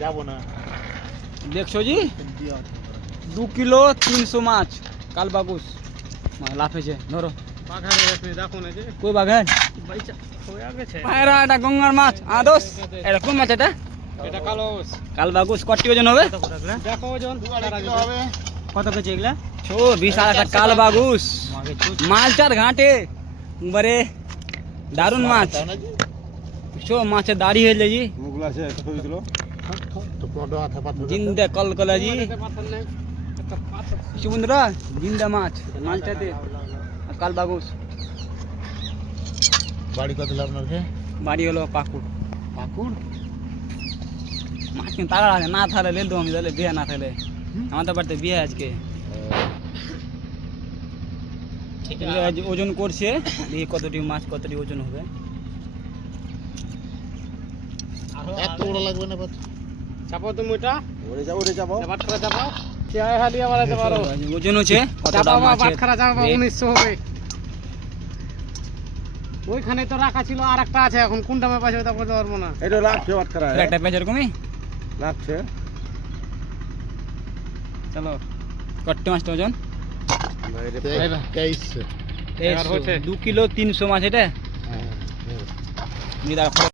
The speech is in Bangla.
যাবো না দেখছো জি 2 কিলো 300 মাছ কালবাগুস লাফেছে ধরো কই বাঘার পায়রা এটা গঙ্গার মাছ দোষ এটা কোন মাছ এটা কালবাগুস কত ওজন হবে কত কেজি এগুলা বিশাল একটা কালবাগুস মালটার ঘাটে বারে দারুন মাছ মাছের দাড়ি হয়ে যায় জিন্দা কলকলা জি সমুদ্র জিন্দা মাছ মালটাতে কালবাগুস বাড়ি কত আপনার বাড়ি হলো পাকুড় মাছ কিন্তু তারা আছে না থাকলে লেল আমি তাহলে বিয়ে না থাকলে আমাদের বাড়িতে বিয়ে আজকে ওজন করছে দেখি কতটি মাছ কতটি ওজন হবে এত বড় লাগবে না চাপো তুমি ওটা ওরে যাবো বাট করে চাপাও চাই হালিয়া মারাতে পারো ওজন আছে কতটা মাছ বাট করে চাপাও 1900 হবে ওইখানে তো রাখা ছিল আর একটা আছে এখন কোনটা মে পাইছে ওটা বলতে পারবো না এটা লাগছে বাট করা একটা পেজের কমই লাগছে চলো কত মাছটা ওজন 23 2 কিলো 300 মাছ এটা